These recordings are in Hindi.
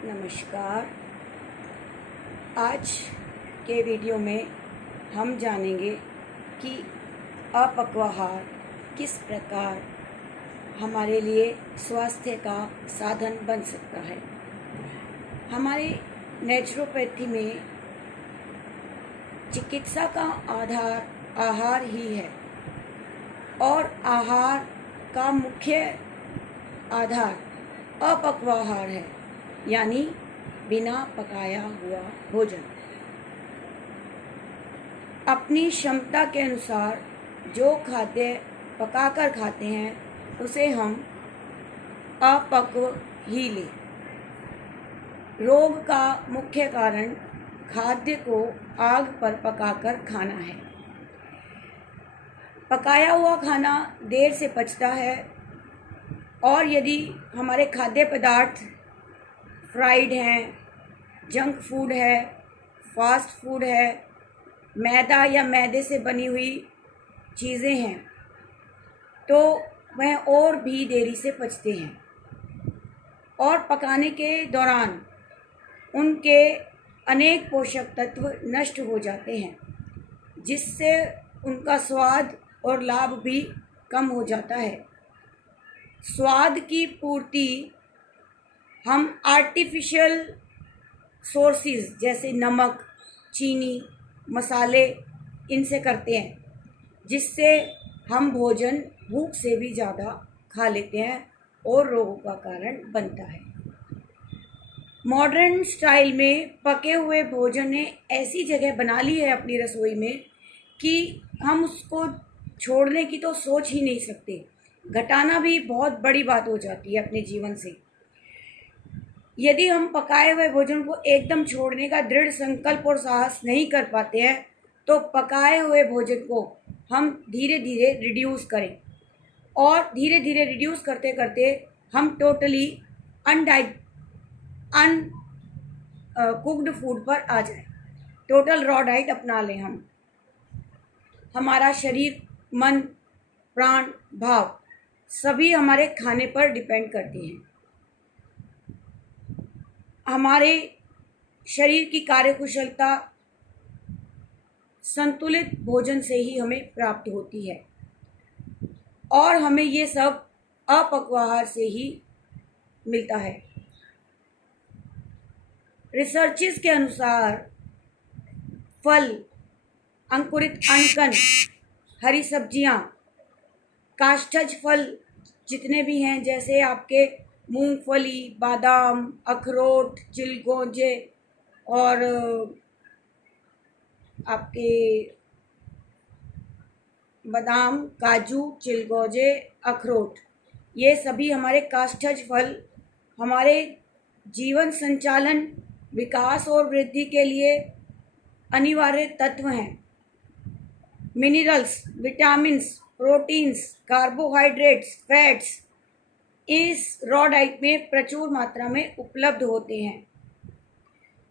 नमस्कार। आज के वीडियो में हम जानेंगे कि अपक्वाहार किस प्रकार हमारे लिए स्वास्थ्य का साधन बन सकता है। हमारे नेचुरोपैथी में चिकित्सा का आधार आहार ही है और आहार का मुख्य आधार अपक्वाहार है, यानी बिना पकाया हुआ भोजन। अपनी क्षमता के अनुसार जो खाद्य पकाकर खाते हैं उसे हम अपक्व ही लें। रोग का मुख्य कारण खाद्य को आग पर पकाकर खाना है। पकाया हुआ खाना देर से पचता है और यदि हमारे खाद्य पदार्थ फ्राइड हैं, जंक फूड है, फास्ट फूड है, मैदा या मैदे से बनी हुई चीज़ें हैं, तो वह और भी देरी से पचते हैं और पकाने के दौरान उनके अनेक पोषक तत्व नष्ट हो जाते हैं, जिससे उनका स्वाद और लाभ भी कम हो जाता है। स्वाद की पूर्ति हम आर्टिफिशियल सोर्सेज जैसे नमक, चीनी, मसाले इनसे करते हैं, जिससे हम भोजन भूख से भी ज़्यादा खा लेते हैं और रोगों का कारण बनता है। मॉडर्न स्टाइल में पके हुए भोजन ने ऐसी जगह बना ली है अपनी रसोई में कि हम उसको छोड़ने की तो सोच ही नहीं सकते। घटाना भी बहुत बड़ी बात हो जाती है अपने जीवन से। यदि हम पकाए हुए भोजन को एकदम छोड़ने का दृढ़ संकल्प और साहस नहीं कर पाते हैं, तो पकाए हुए भोजन को हम धीरे धीरे रिड्यूस करें और धीरे धीरे रिड्यूस करते करते हम टोटली कुक्ड फूड पर आ जाएं। टोटल रॉ डाइट अपना लें। हमारा शरीर, मन, प्राण, भाव सभी हमारे खाने पर डिपेंड करते हैं। हमारे शरीर की कार्यकुशलता संतुलित भोजन से ही हमें प्राप्त होती है और हमें ये सब अपक्वाहार से ही मिलता है। रिसर्चेस के अनुसार फल, अंकुरित अनकन, हरी सब्जियां, काष्ठज फल जितने भी हैं, जैसे आपके मूंगफली, बादाम, अखरोट, चिलगोजे और आपके बादाम, काजू, चिलगोजे, अखरोट, ये सभी हमारे काष्ठज फल हमारे जीवन संचालन, विकास और वृद्धि के लिए अनिवार्य तत्व हैं। Minerals, vitamins, proteins, carbohydrates, fats इस रॉ डाइट में प्रचुर मात्रा में उपलब्ध होते हैं।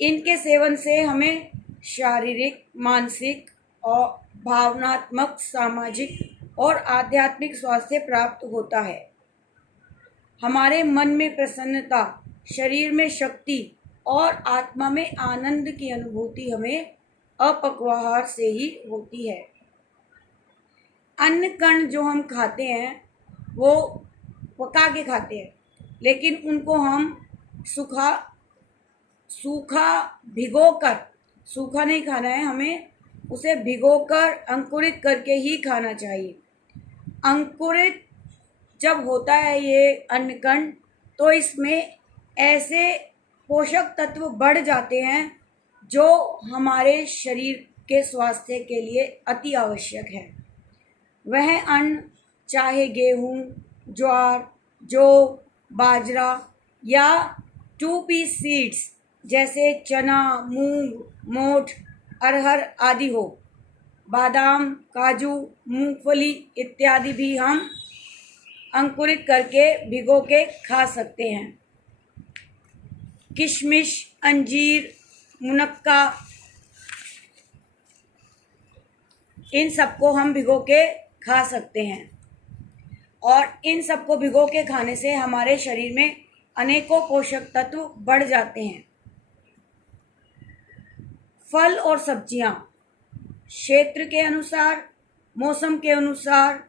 इनके सेवन से हमें शारीरिक, मानसिक और भावनात्मक, सामाजिक और आध्यात्मिक स्वास्थ्य प्राप्त होता है। हमारे मन में प्रसन्नता, शरीर में शक्ति और आत्मा में आनंद की अनुभूति हमें अपक्वाहार से ही होती है। अन्न कण जो हम खाते हैं वो पका के खाते हैं, लेकिन उनको हम सूखा भिगोकर, सूखा नहीं खाना है, हमें उसे भिगोकर अंकुरित करके ही खाना चाहिए। अंकुरित जब होता है ये अन्न कण, तो इसमें ऐसे पोषक तत्व बढ़ जाते हैं जो हमारे शरीर के स्वास्थ्य के लिए अति आवश्यक है। वह अन्न चाहे गेहूँ, ज्वार, जौ, बाजरा या 2 पीस सीड्स जैसे चना, मूंग, मोठ, अरहर आदि हो, बादाम, काजू, मूंगफली इत्यादि भी हम अंकुरित करके भिगो के खा सकते हैं। किशमिश, अंजीर, मुनक्का, इन सबको हम भिगो के खा सकते हैं और इन सबको भिगो के खाने से हमारे शरीर में अनेकों पोषक तत्व बढ़ जाते हैं। फल और सब्जियां क्षेत्र के अनुसार, मौसम के अनुसार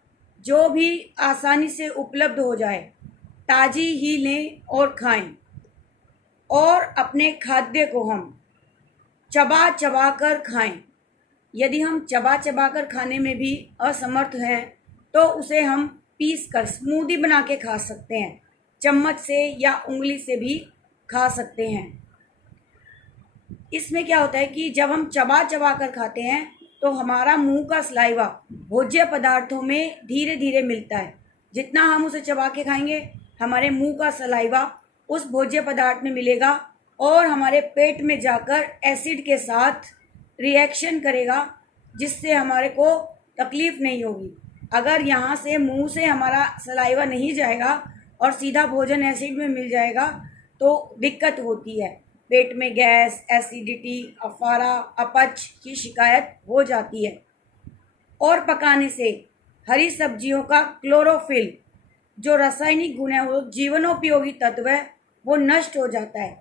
जो भी आसानी से उपलब्ध हो जाए ताज़ी ही लें और खाएं। और अपने खाद्य को हम चबा चबा कर खाएं। यदि हम चबा चबा कर खाने में भी असमर्थ हैं तो उसे हम पीस कर स्मूदी बना के खा सकते हैं। चम्मच से या उंगली से भी खा सकते हैं। इसमें क्या होता है कि जब हम चबा चबा कर खाते हैं तो हमारा मुंह का सलाइवा भोज्य पदार्थों में धीरे धीरे मिलता है। जितना हम उसे चबा के खाएंगे हमारे मुंह का सलाइवा उस भोज्य पदार्थ में मिलेगा और हमारे पेट में जाकर एसिड के साथ रिएक्शन करेगा, जिससे हमारे को तकलीफ़ नहीं होगी। अगर यहाँ से मुंह से हमारा सलाइवा नहीं जाएगा और सीधा भोजन एसिड में मिल जाएगा तो दिक्कत होती है। पेट में गैस, एसिडिटी, अफारा, अपच की शिकायत हो जाती है। और पकाने से हरी सब्जियों का क्लोरोफिल जो रासायनिक गुण है, वो जीवनोपयोगी तत्व है, वो नष्ट हो जाता है।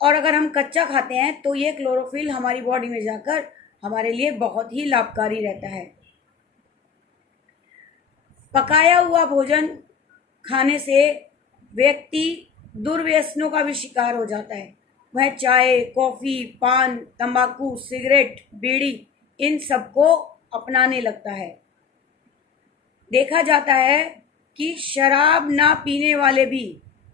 और अगर हम कच्चा खाते हैं तो ये क्लोरोफिल हमारी बॉडी में जाकर हमारे लिए बहुत ही लाभकारी रहता है। पकाया हुआ भोजन खाने से व्यक्ति दुर्व्यसनों का भी शिकार हो जाता है। वह चाय, कॉफ़ी, पान, तंबाकू, सिगरेट, बीड़ी इन सबको अपनाने लगता है। देखा जाता है कि शराब ना पीने वाले भी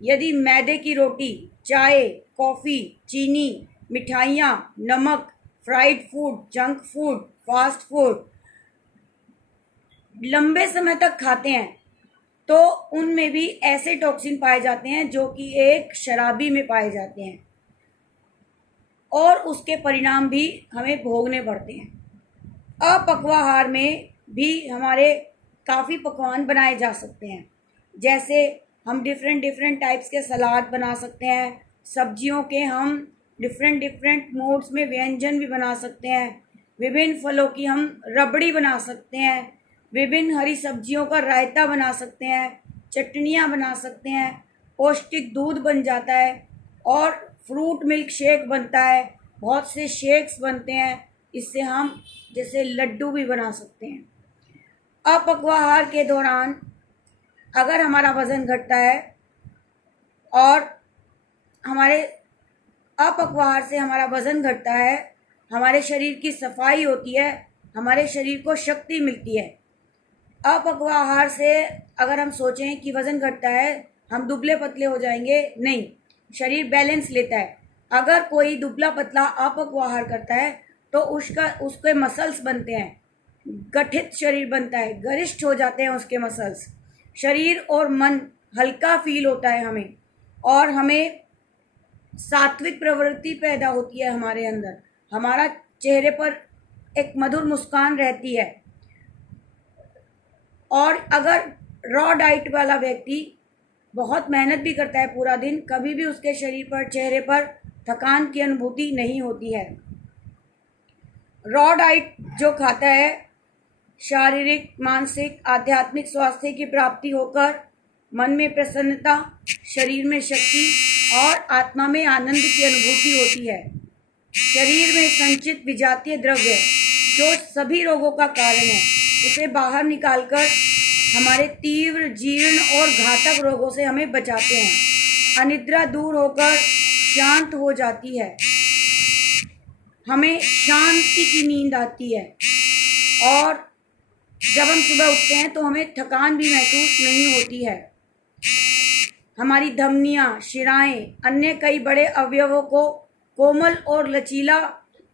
यदि मैदे की रोटी, चाय, कॉफ़ी, चीनी, मिठाइयाँ, नमक, fried food, junk food, fast food लंबे समय तक खाते हैं तो उनमें भी ऐसे टॉक्सिन पाए जाते हैं जो कि एक शराबी में पाए जाते हैं और उसके परिणाम भी हमें भोगने पड़ते हैं। अपक्वाहार में भी हमारे काफ़ी पकवान बनाए जा सकते हैं। जैसे हम डिफरेंट टाइप्स के सलाद बना सकते हैं। सब्जियों के हम डिफरेंट मोड्स में व्यंजन भी बना सकते हैं। विभिन्न फलों की हम रबड़ी बना सकते हैं। विभिन्न हरी सब्जियों का रायता बना सकते हैं। चटनियाँ बना सकते हैं। पौष्टिक दूध बन जाता है और फ्रूट मिल्क शेक बनता है। बहुत से शेक्स बनते हैं। इससे हम जैसे लड्डू भी बना सकते हैं। अपक्वाहार के दौरान अगर हमारा वज़न घटता है और हमारे अपक्वाहार से हमारा वज़न घटता है, हमारे शरीर की सफाई होती है, हमारे शरीर को शक्ति मिलती है। अपक्वाहार से अगर हम सोचें कि वज़न घटता है, हम दुबले पतले हो जाएंगे, नहीं, शरीर बैलेंस लेता है। अगर कोई दुबला पतला अपक्वाहार करता है तो उसके मसल्स बनते हैं, गठित शरीर बनता है, गरिष्ठ हो जाते हैं उसके मसल्स। शरीर और मन हल्का फील होता है हमें, और हमें सात्विक प्रवृत्ति पैदा होती है हमारे अंदर। हमारा चेहरे पर एक मधुर मुस्कान रहती है। और अगर रॉ डाइट वाला व्यक्ति बहुत मेहनत भी करता है पूरा दिन, कभी भी उसके शरीर पर, चेहरे पर थकान की अनुभूति नहीं होती है। रॉ डाइट जो खाता है, शारीरिक, मानसिक, आध्यात्मिक स्वास्थ्य की प्राप्ति होकर मन में प्रसन्नता, शरीर में शक्ति और आत्मा में आनंद की अनुभूति होती है। शरीर में संचित विजातीय द्रव्य जो सभी रोगों का कारण है, उसे बाहर निकालकर हमारे तीव्र, जीर्ण और घातक रोगों से हमें बचाते हैं। अनिद्रा दूर होकर शांत हो जाती है। हमें शांति की नींद आती है और जब हम सुबह उठते हैं तो हमें थकान भी महसूस नहीं होती है। हमारी धमनियाँ, शिराएं, अन्य कई बड़े अवयवों को कोमल और लचीला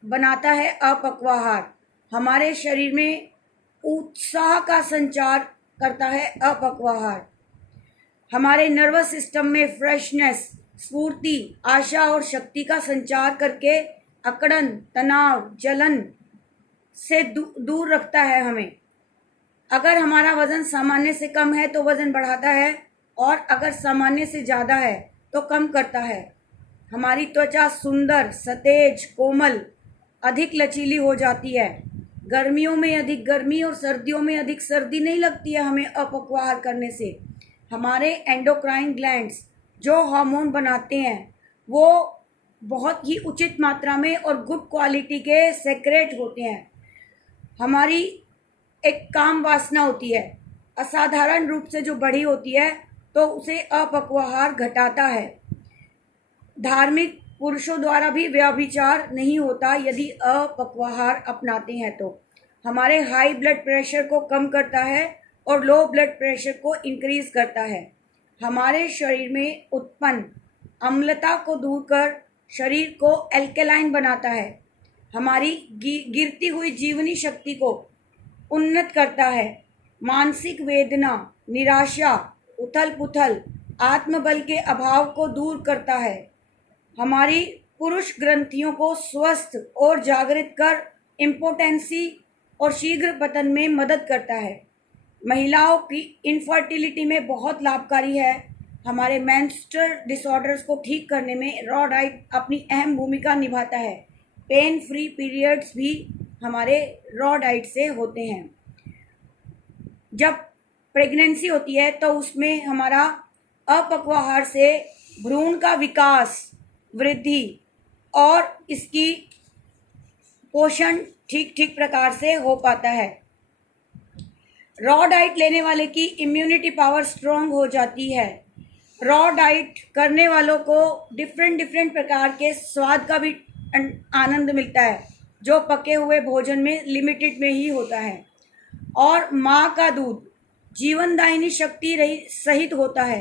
बनाता है अपक्वाहार। हमारे शरीर में उत्साह का संचार करता है अपक्वाहार। हमारे नर्वस सिस्टम में फ्रेशनेस, स्फूर्ति, आशा और शक्ति का संचार करके अकड़न, तनाव, जलन से दूर रखता है हमें। अगर हमारा वज़न सामान्य से कम है तो वज़न बढ़ाता है, और अगर सामान्य से ज़्यादा है तो कम करता है। हमारी त्वचा सुंदर, सतेज, कोमल, अधिक लचीली हो जाती है। गर्मियों में अधिक गर्मी और सर्दियों में अधिक सर्दी नहीं लगती है हमें अपक्वाहार करने से। हमारे एंडोक्राइन ग्लैंड्स जो हार्मोन बनाते हैं वो बहुत ही उचित मात्रा में और गुड क्वालिटी के सेक्रेट होते हैं। हमारी एक काम वासना होती है, असाधारण रूप से जो बढ़ी होती है, तो उसे अपक्वाहार घटाता है। धार्मिक पुरुषों द्वारा भी व्यभिचार नहीं होता यदि अपक्वाहार अपनाते हैं तो। हमारे हाई ब्लड प्रेशर को कम करता है और लो ब्लड प्रेशर को इंक्रीज करता है। हमारे शरीर में उत्पन्न अम्लता को दूर कर शरीर को एल्केलाइन बनाता है। हमारी गिरती हुई जीवनी शक्ति को उन्नत करता है। मानसिक वेदना, निराशा, उथल पुथल, आत्मबल के अभाव को दूर करता है। हमारी पुरुष ग्रंथियों को स्वस्थ और जागृत कर इम्पोटेंसी और शीघ्र पतन में मदद करता है। महिलाओं की इनफर्टिलिटी में बहुत लाभकारी है। हमारे मेंस्ट्रुअल डिसऑर्डर्स को ठीक करने में रॉ डाइट अपनी अहम भूमिका निभाता है। पेन फ्री पीरियड्स भी हमारे रॉ डाइट से होते हैं। जब प्रेगनेंसी होती है तो उसमें हमारा अपक्वाहार से भ्रूण का विकास, वृद्धि और इसकी पोषण ठीक प्रकार से हो पाता है। रॉ डाइट लेने वाले की इम्यूनिटी पावर स्ट्रॉन्ग हो जाती है। रॉ डाइट करने वालों को डिफरेंट प्रकार के स्वाद का भी आनंद मिलता है, जो पके हुए भोजन में लिमिटेड में ही होता है। और माँ का दूध जीवनदायिनी शक्ति सहित होता है।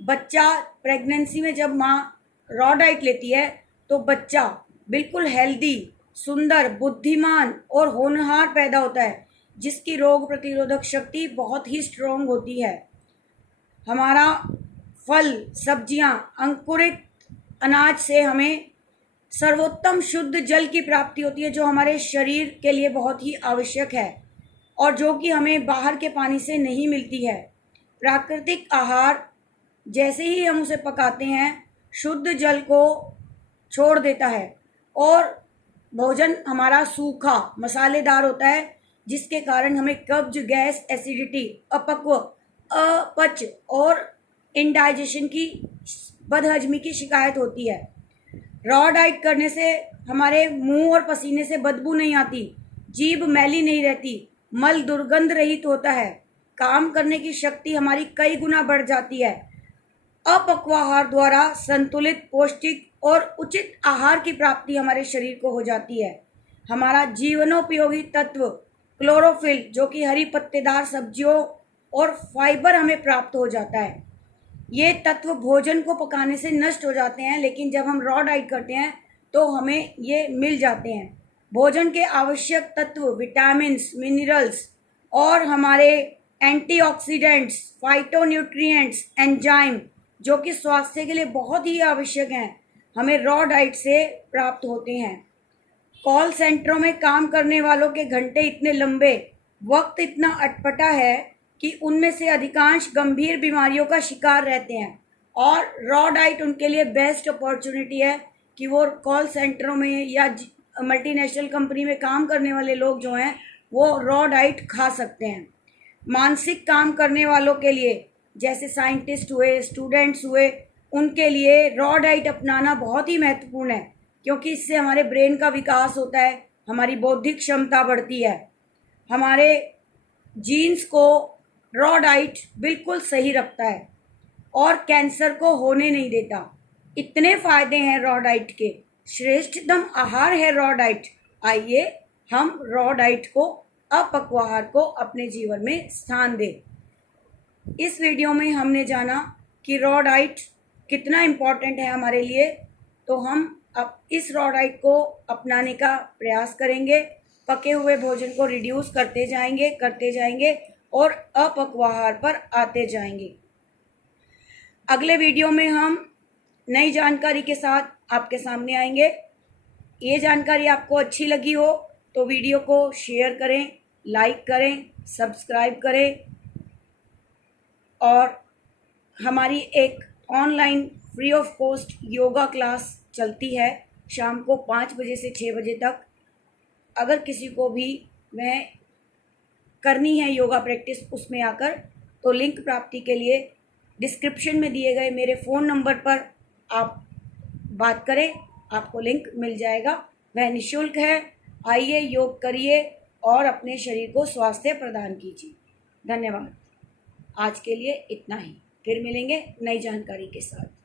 बच्चा प्रेगनेंसी में जब माँ रॉ डाइट लेती है तो बच्चा बिल्कुल हेल्दी, सुंदर, बुद्धिमान और होनहार पैदा होता है, जिसकी रोग प्रतिरोधक शक्ति बहुत ही स्ट्रॉन्ग होती है। हमारा फल, सब्जियां, अंकुरित अनाज से हमें सर्वोत्तम शुद्ध जल की प्राप्ति होती है, जो हमारे शरीर के लिए बहुत ही आवश्यक है और जो कि हमें बाहर के पानी से नहीं मिलती है। प्राकृतिक आहार जैसे ही हम उसे पकाते हैं शुद्ध जल को छोड़ देता है और भोजन हमारा सूखा, मसालेदार होता है, जिसके कारण हमें कब्ज, गैस, एसिडिटी, अपक्व, अपच और इंडाइजेशन की, बदहजमी की शिकायत होती है। रॉ डाइट करने से हमारे मुंह और पसीने से बदबू नहीं आती, जीभ मैली नहीं रहती, मल दुर्गंध रहित होता है, काम करने की शक्ति हमारी कई गुना बढ़ जाती है। अपक्वाहार द्वारा संतुलित, पौष्टिक और उचित आहार की प्राप्ति हमारे शरीर को हो जाती है। हमारा जीवनोपयोगी तत्व क्लोरोफिल, जो कि हरी पत्तेदार सब्जियों और फाइबर हमें प्राप्त हो जाता है। ये तत्व भोजन को पकाने से नष्ट हो जाते हैं, लेकिन जब हम रॉ डाइट करते हैं तो हमें ये मिल जाते हैं। भोजन के आवश्यक तत्व, विटामिन्स, मिनरल्स और हमारे एंटीऑक्सीडेंट्स, फाइटोन्यूट्रिएंट्स, एंजाइम, जो कि स्वास्थ्य के लिए बहुत ही आवश्यक हैं, हमें रॉ डाइट से प्राप्त होते हैं। कॉल सेंटरों में काम करने वालों के घंटे इतने लंबे, वक्त इतना अटपटा है कि उनमें से अधिकांश गंभीर बीमारियों का शिकार रहते हैं और रॉ डाइट उनके लिए बेस्ट अपॉर्चुनिटी है कि वो कॉल सेंटरों में या मल्टीनेशनल कंपनी में काम करने वाले लोग जो हैं वो रॉ डाइट खा सकते हैं। मानसिक काम करने वालों के लिए, जैसे साइंटिस्ट हुए, स्टूडेंट्स हुए, उनके लिए रॉ डाइट अपनाना बहुत ही महत्वपूर्ण है, क्योंकि इससे हमारे ब्रेन का विकास होता है, हमारी बौद्धिक क्षमता बढ़ती है। हमारे जीन्स को रॉ डाइट बिल्कुल सही रखता है और कैंसर को होने नहीं देता। इतने फायदे हैं रॉ डाइट के, श्रेष्ठतम आहार है रॉ डाइट। आइए हम रॉ डाइट को, अपक्वाहार को अपने जीवन में स्थान दें। इस वीडियो में हमने जाना कि रॉ डाइट कितना इम्पॉर्टेंट है हमारे लिए, तो हम अब इस रॉ डाइट को अपनाने का प्रयास करेंगे। पके हुए भोजन को रिड्यूस करते जाएंगे और अपक्वाहार पर आते जाएंगे। अगले वीडियो में हम नई जानकारी के साथ आपके सामने आएंगे। ये जानकारी आपको अच्छी लगी हो तो वीडियो को शेयर करें, लाइक करें, सब्सक्राइब करें और हमारी एक online free of cost yoga class चलती है शाम को 5 बजे से 6 बजे तक। अगर किसी को भी वह करनी है योगा प्रैक्टिस उसमें आकर, तो लिंक प्राप्ति के लिए डिस्क्रिप्शन में दिए गए मेरे फ़ोन नंबर पर आप बात करें, आपको लिंक मिल जाएगा। वह निःशुल्क है। आइए, योग करिए और अपने शरीर को स्वास्थ्य प्रदान कीजिए। धन्यवाद। आज के लिए इतना ही। फिर मिलेंगे नई जानकारी के साथ।